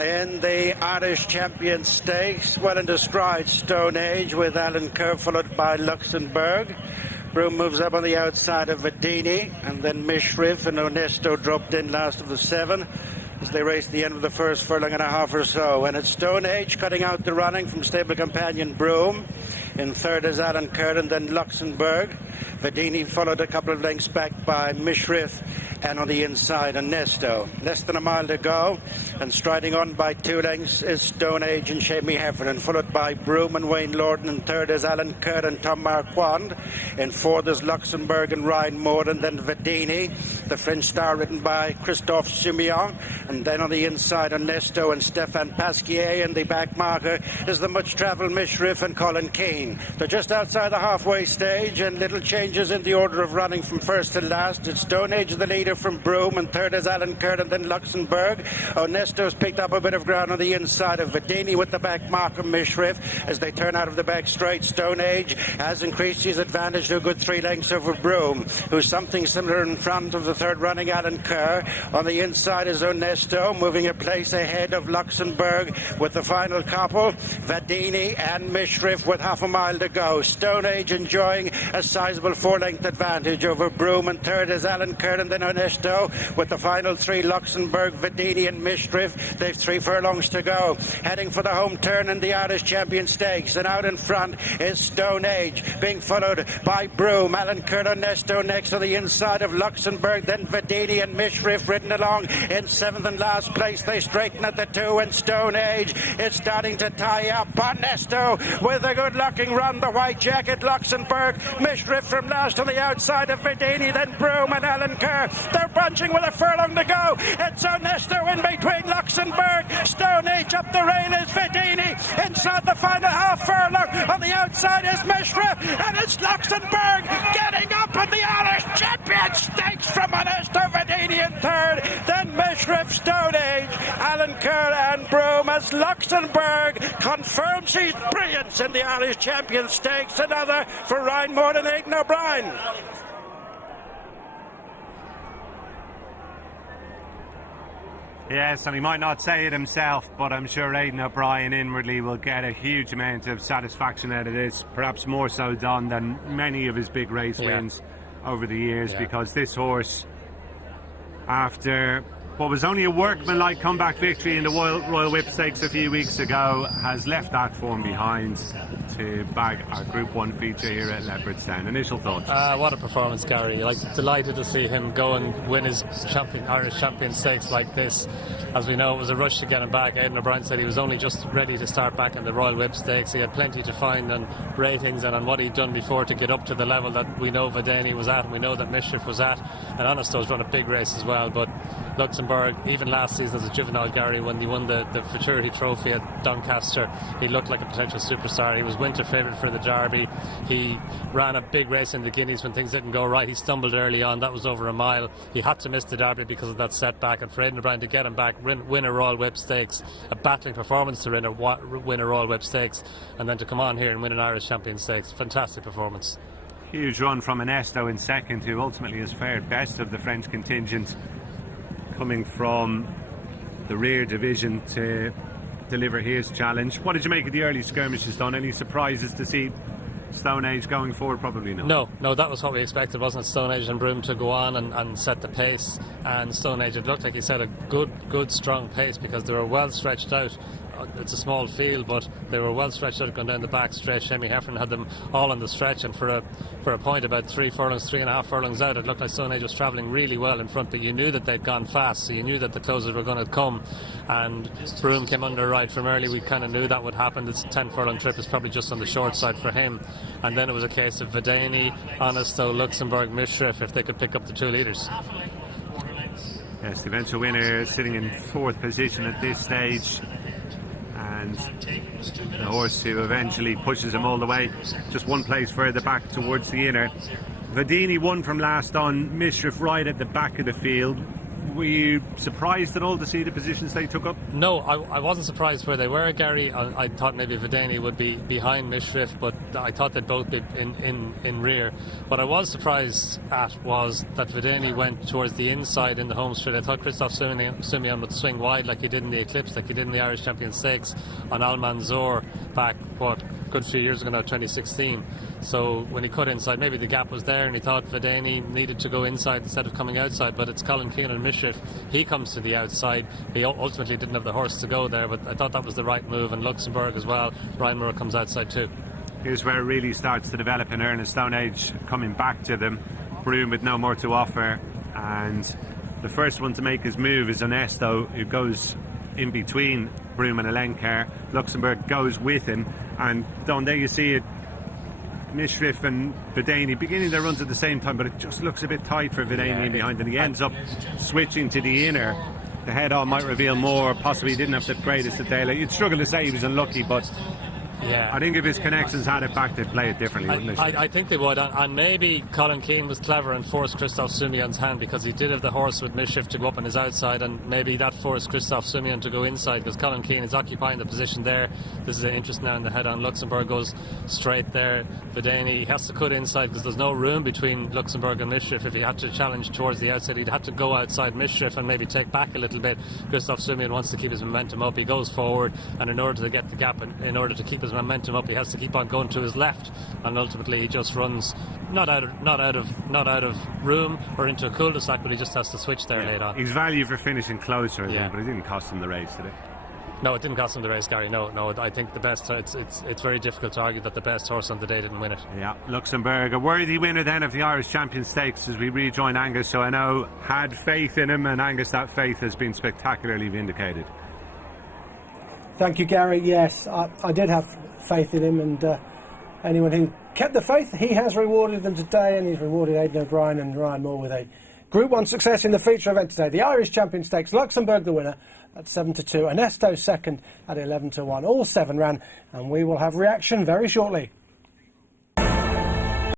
in the Irish Champion Stakes. Well into stride, Stone Age with Alan Kerr, followed by Luxembourg. Broom moves up on the outside of Vedini, and then Mishrif and Onesto dropped in last of the 7 as they raced the end of the first furlong and a half or so. And it's Stone Age cutting out the running from stable companion Broom. In third is Alan Kerr and then Luxembourg. Vedini followed a couple of lengths back by Mishrif, and on the inside Onesto. Less than a mile to go, and striding on by 2 lengths is Stone Age and Shamie Heffernan, followed by Broom and Wayne Lorden. In third is Alan Kerr and Tom Marquand. In fourth is Luxembourg and Ryan Moore, and then Vedini, the French star ridden by Christophe Simeon. And then on the inside Onesto and Stéphane Pasquier, and the back marker is the much-travelled Mishrif and Colin Keane. They're just outside the halfway stage, and little changes in the order of running from first to last. It's Stone Age the leader from Broom, and third is Alan Kerr and then Luxembourg. Onesto's picked up a bit of ground on the inside of Vedini with the back marker Mishrif as they turn out of the back straight. Stone Age has increased his advantage to a good 3 lengths over Broom, who's something similar in front of the third running Alan Kerr. On the inside is Onesto, moving a place ahead of Luxembourg with the final couple, Vedini and Mishrif, with half a mile to go. Stone Age enjoying a sizable 4-length advantage over Broom, and third is Alan Kerr and then Onesto with the final 3, Luxembourg, Vedini and Mishrif. They've 3 furlongs to go, heading for the home turn in the Irish Champion Stakes. And out in front is Stone Age, being followed by Broom, Alan Kerr, Onesto next on the inside of Luxembourg, then Vedini and Mishrif ridden along in 7th and last place. They straighten at the 2, and Stone Age is starting to tie up. Onesto with a good looking run, the white jacket, Luxembourg, Mishrif from last on the outside of Vedini, then Broom and Alan Kerr. They're bunching with a furlong to go. It's Onesto in between Luxembourg. Stone Age up the rail is Vedini. Inside the final half furlong. On the outside is Mishrif, and it's Luxembourg getting up in the Irish Champion Stakes from Onesto, Vedini in third. Then Mishrif, Stone Age, Alan Kerr and Broom as Luxembourg confirms his brilliance in the Irish Champion Stakes. Another for Ryan Moore and Aidan O'Brien. Yes, and he might not say it himself, but I'm sure Aidan O'Brien inwardly will get a huge amount of satisfaction out of this, perhaps more so done than many of his big race wins over the years, because this horse, after what was only a workmanlike comeback victory in the Royal Whip Stakes a few weeks ago, has left that form behind to bag our Group 1 feature here at Leopardstown. Initial thoughts? What a performance, Gary. Delighted to see him go and win his Irish Champion Stakes like this. As we know, it was a rush to get him back. Aidan O'Brien said he was only just ready to start back in the Royal Whip Stakes. He had plenty to find on ratings and on what he'd done before to get up to the level that we know Vedini was at and we know that Mishrif was at. And Onesto's run a big race as well, but Luxembourg, even last season as a juvenile, Gary, when he won the Futurity Trophy at Doncaster, he looked like a potential superstar. He was winter favourite for the Derby. He ran a big race in the Guineas when things didn't go right. He stumbled early on. That was over a mile. He had to miss the Derby because of that setback, and for Aidan O'Brien to get him back, win a Royal Whip Stakes, a battling performance to win a Royal Whip Stakes, and then to come on here and win an Irish Champion Stakes. Fantastic performance. Huge run from Onesto in second, who ultimately has fared best of the French contingent, coming from the rear division to deliver his challenge. What did you make of the early skirmishes, Don? Any surprises to see Stone Age going forward? Probably not. No, that was what we expected, wasn't it? Stone Age and Broom to go on and set the pace, and Stone Age, it looked like he set a good strong pace because they were well stretched out. It's a small field, but they were well stretched out going down the back stretch. Shamie Heffernan had them all on the stretch, and for a point about 3.5 furlongs out, it looked like Stone Age was travelling really well in front, but you knew that they'd gone fast, so you knew that the closers were going to come, and Broom came under right from early. We kind of knew that would happen. This 10 furlong trip is probably just on the short side for him, and then it was a case of Vedini, Onesto, Luxembourg, Mishrif, if they could pick up the 2 leaders. Yes, the eventual winner sitting in 4th position at this stage, and the horse who eventually pushes him all the way just 1 place further back towards the inner. Vedini won from last on, Mishrif right at the back of the field. Were you surprised at all to see the positions they took up? No, I wasn't surprised where they were, Gary. I thought maybe Vedeni would be behind Mishrif, but I thought they'd both be in rear. What I was surprised at was that Vedeni went towards the inside in the home straight. I thought Christophe Simeon would swing wide like he did in the Eclipse, like he did in the Irish Champion Stakes on Al Manzour back, a good few years ago now, 2016. So when he cut inside, maybe the gap was there and he thought Vedeni needed to go inside instead of coming outside, but it's Colin Keane and Mishrif. He comes to the outside. He ultimately didn't have the horse to go there, but I thought that was the right move. And Luxembourg as well, Brian Moore comes outside too. Here's where it really starts to develop in earnest. Stone Age coming back to them, Broome with no more to offer, and the first one to make his move is Onesto, who goes in between Broome and Alencar. Luxembourg goes with him, and down there you see it, Mishrif and Vedeni beginning their runs at the same time, but it just looks a bit tight for Vedeni in behind, and he ends up switching to the inner. The head-on might reveal more, possibly he didn't have the greatest of daylight. You'd struggle to say he was unlucky, but yeah, I think if his connections had it back, they'd play it differently, wouldn't they? I think they would, and maybe Colin Keane was clever and forced Christophe Simeon's hand, because he did have the horse with Mischief to go up on his outside, and maybe that forced Christophe Simeon to go inside, because Colin Keane is occupying the position there. This is an interest now in the head on. Luxembourg goes straight there. Vedeni has to cut inside because there's no room between Luxembourg and Mischief. If he had to challenge towards the outside, he'd have to go outside Mischief and maybe take back a little bit. Christophe Simeon wants to keep his momentum up. He goes forward, and in order to get the gap, in order to keep his momentum up, he has to keep on going to his left, and ultimately he just runs not out of room or into a cul-de-sac, but he just has to switch there late on. He's value for finishing closer, I think, but it didn't cost him the race, did it? No, it didn't cost him the race, Gary. No. I think the best. It's very difficult to argue that the best horse on the day didn't win it. Yeah, Luxembourg, a worthy winner then of the Irish Champion Stakes as we rejoin Angus. So I know had faith in him, and Angus, that faith has been spectacularly vindicated. Thank you, Gary. Yes, I did have faith in him, and anyone who kept the faith, he has rewarded them today, and he's rewarded Aidan O'Brien and Ryan Moore with a Group 1 success in the feature event today. The Irish Champion Stakes, Luxembourg the winner at 7-2, Onesto second at 11-1. All 7 ran, and we will have reaction very shortly.